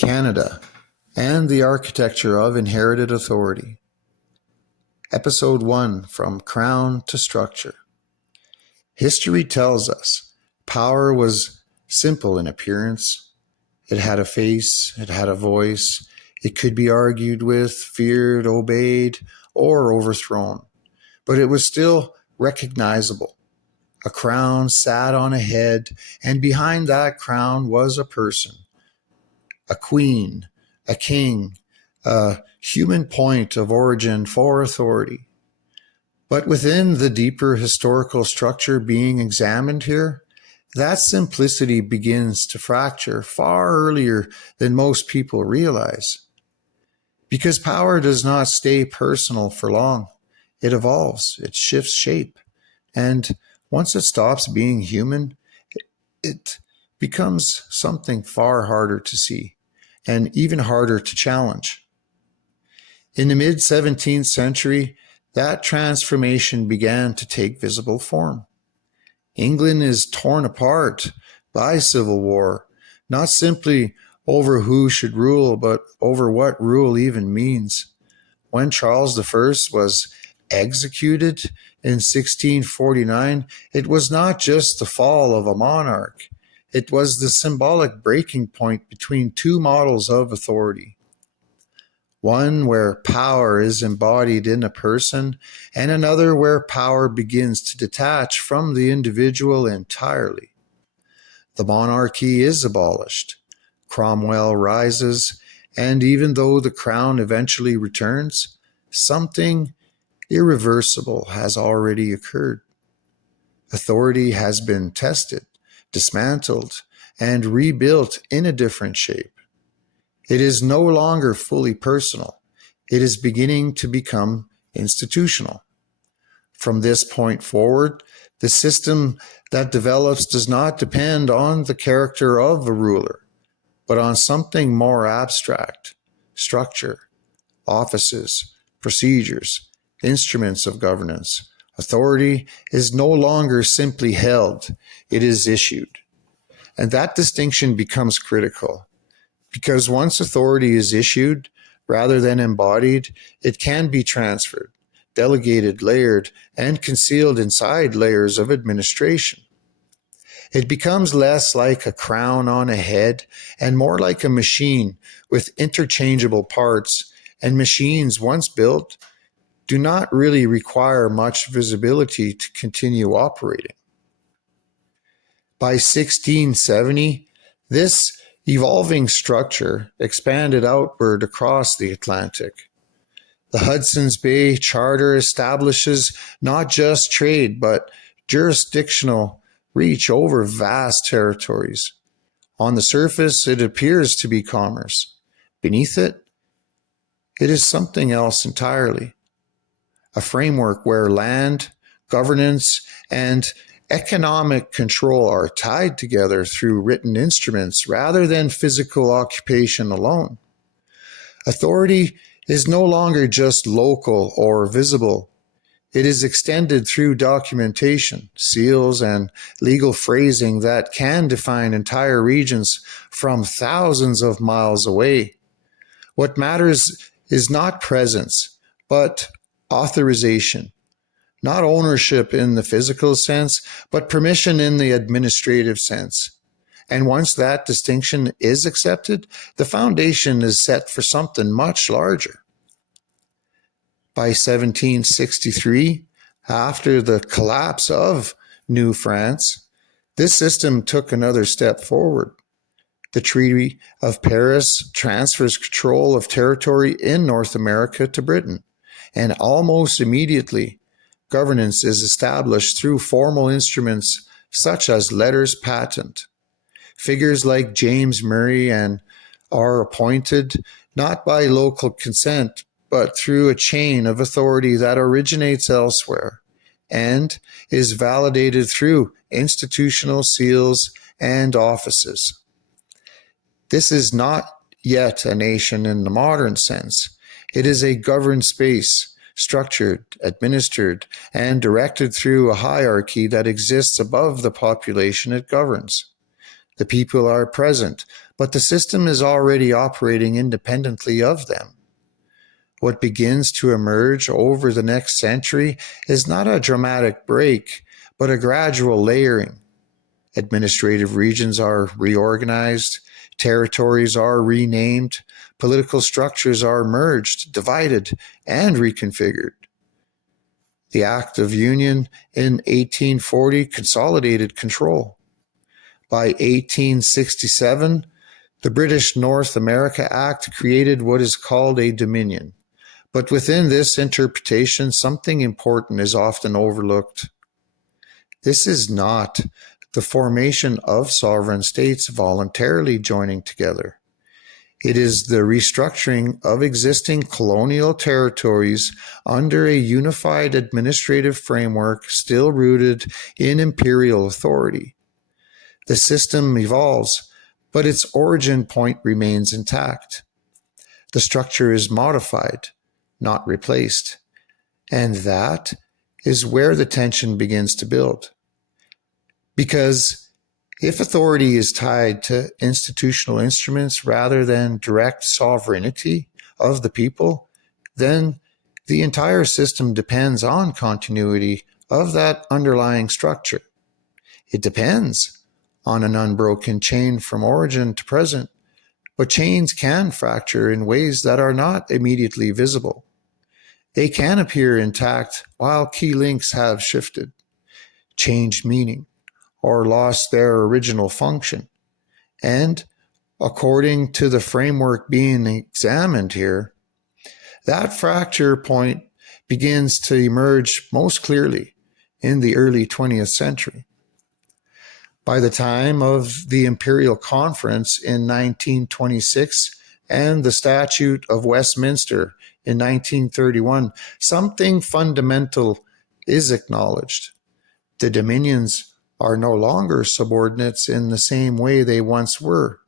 Canada, and the architecture of inherited authority. Episode 1, From Crown to Structure. History tells us power was simple in appearance. It had a face, it had a voice, it could be argued with, feared, obeyed, or overthrown. But it was still recognizable. A crown sat on a head, and behind that crown was a person, a queen, a king, a human point of origin for authority. But within the deeper historical structure being examined here, that simplicity begins to fracture far earlier than most people realize. Because power does not stay personal for long. It evolves, it shifts shape, and once it stops being human, it becomes something far harder to see and even harder to challenge. In the mid-17th century, that transformation began to take visible form. England is torn apart by civil war, not simply over who should rule, but over what rule even means. When Charles I was executed in 1649, it was not just the fall of a monarch. It was the symbolic breaking point between two models of authority. One where power is embodied in a person, and another where power begins to detach from the individual entirely. The monarchy is abolished. Cromwell rises, and even though the crown eventually returns, something irreversible has already occurred. Authority has been tested, dismantled, and rebuilt in a different shape. It is no longer fully personal. It is beginning to become institutional. From this point forward, the system that develops does not depend on the character of a ruler, but on something more abstract: structure, offices, procedures, instruments of governance. Authority is no longer simply held, it is issued. And that distinction becomes critical. Because once authority is issued, rather than embodied, it can be transferred, delegated, layered, and concealed inside layers of administration. It becomes less like a crown on a head and more like a machine with interchangeable parts, and machines once built do not really require much visibility to continue operating. By 1670, this evolving structure expanded outward across the Atlantic. The Hudson's Bay Charter establishes not just trade, but jurisdictional reach over vast territories. On the surface, it appears to be commerce. Beneath it, it is something else entirely. A framework where land, governance, and economic control are tied together through written instruments rather than physical occupation alone. Authority is no longer just local or visible. It is extended through documentation, seals, and legal phrasing that can define entire regions from thousands of miles away. What matters is not presence, but authorization. Not ownership in the physical sense, but permission in the administrative sense. And once that distinction is accepted, the foundation is set for something much larger. By 1763, after the collapse of New France, this system took another step forward. The Treaty of Paris transfers control of territory in North America to Britain, and almost immediately, governance is established through formal instruments such as letters patent. Figures like James Murray are appointed not by local consent, but through a chain of authority that originates elsewhere and is validated through institutional seals and offices. This is not yet a nation in the modern sense. It is a governed space, structured, administered, and directed through a hierarchy that exists above the population it governs. The people are present, but the system is already operating independently of them. What begins to emerge over the next century is not a dramatic break, but a gradual layering. Administrative regions are reorganized, territories are renamed, political structures are merged, divided, and reconfigured. The Act of Union in 1840 consolidated control. By 1867, the British North America Act created what is called a dominion. But within this interpretation, something important is often overlooked. This is not the formation of sovereign states voluntarily joining together. It is the restructuring of existing colonial territories under a unified administrative framework still rooted in imperial authority. The system evolves, but its origin point remains intact. The structure is modified, not replaced. And that is where the tension begins to build. Because if authority is tied to institutional instruments rather than direct sovereignty of the people, then the entire system depends on continuity of that underlying structure. It depends on an unbroken chain from origin to present, but chains can fracture in ways that are not immediately visible. They can appear intact while key links have shifted, changed meaning, or lost their original function. And according to the framework being examined here, that fracture point begins to emerge most clearly in the early 20th century. By the time of the Imperial Conference in 1926 and the Statute of Westminster in 1931, something fundamental is acknowledged. The dominions are no longer subordinates in the same way they once were.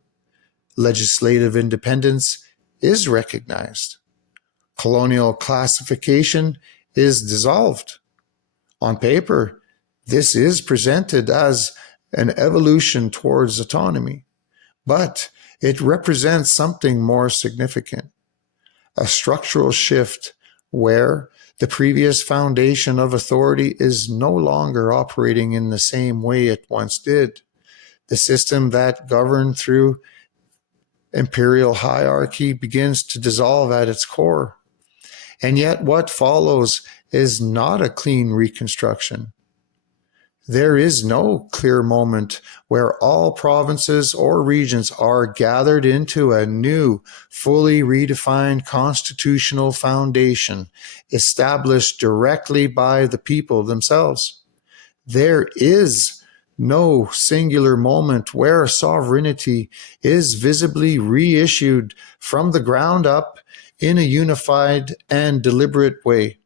Legislative independence is recognized. Colonial classification is dissolved. On paper, this is presented as an evolution towards autonomy, but it represents something more significant, a structural shift where the previous foundation of authority is no longer operating in the same way it once did. The system that governed through imperial hierarchy begins to dissolve at its core. And yet what follows is not a clean reconstruction. There is no clear moment where all provinces or regions are gathered into a new, fully redefined constitutional foundation established directly by the people themselves. There is no singular moment where sovereignty is visibly reissued from the ground up in a unified and deliberate way.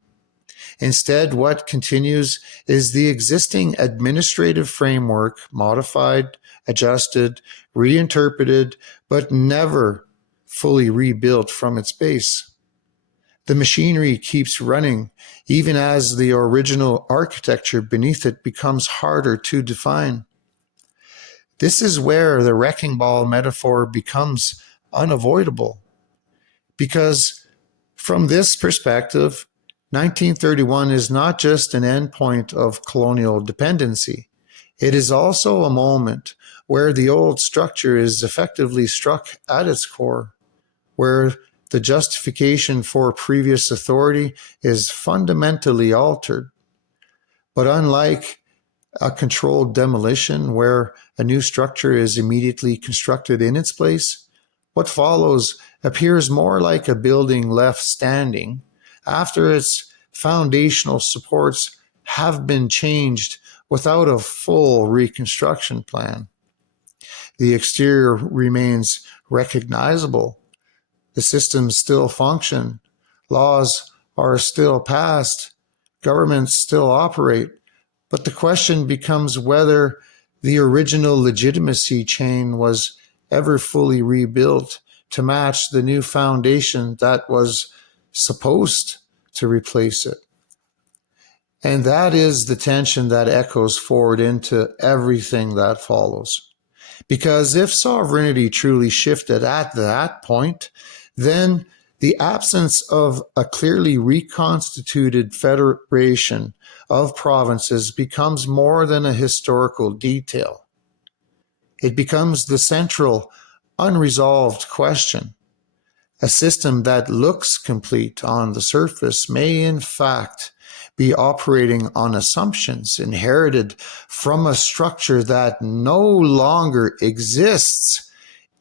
Instead, what continues is the existing administrative framework, modified, adjusted, reinterpreted, but never fully rebuilt from its base. The machinery keeps running, even as the original architecture beneath it becomes harder to define. This is where the wrecking ball metaphor becomes unavoidable, because from this perspective, 1931 is not just an endpoint of colonial dependency. It is also a moment where the old structure is effectively struck at its core, where the justification for previous authority is fundamentally altered. But unlike a controlled demolition where a new structure is immediately constructed in its place, what follows appears more like a building left standing after its foundational supports have been changed without a full reconstruction plan. The exterior remains recognizable. The systems still function. Laws are still passed. Governments still operate. But the question becomes whether the original legitimacy chain was ever fully rebuilt to match the new foundation that was supposed to replace it. And that is the tension that echoes forward into everything that follows. Because if sovereignty truly shifted at that point, then the absence of a clearly reconstituted federation of provinces becomes more than a historical detail. It becomes the central, unresolved question. A system that looks complete on the surface may in fact be operating on assumptions inherited from a structure that no longer exists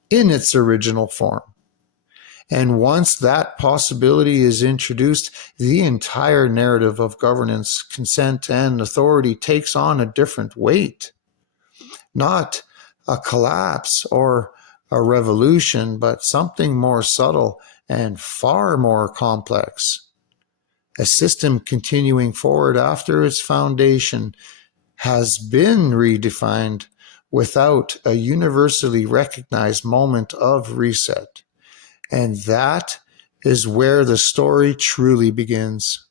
in its original form. And once that possibility is introduced, the entire narrative of governance, consent, and authority takes on a different weight. Not a collapse or a revolution, but something more subtle and far more complex. A system continuing forward after its foundation has been redefined without a universally recognized moment of reset. And that is where the story truly begins.